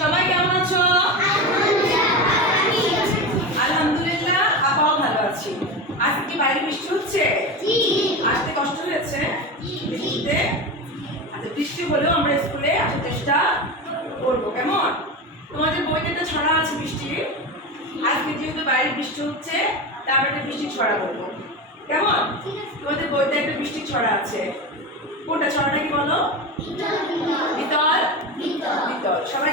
সবাই কেমন আছো? আলহামদুলিল্লাহ, আপাও ভালো আছি। আজকে কি বাইরে বৃষ্টি হচ্ছে? আসতে কষ্ট হয়েছে বৃষ্টিতে? আচ্ছা, বৃষ্টি হলেও আমরা স্কুলে আসার চেষ্টা করবো, কেমন? তোমাদের বইতে একটা ছড়া আছে বৃষ্টি। আজকে যেহেতু বাইরে বৃষ্টি হচ্ছে, তারপর একটা বৃষ্টির ছড়া বলবো, কেমন? তোমাদের বইতে একটা বৃষ্টির ছড়া আছে। কোনটা ছড়াটা কি বলো? বিতল। সবাই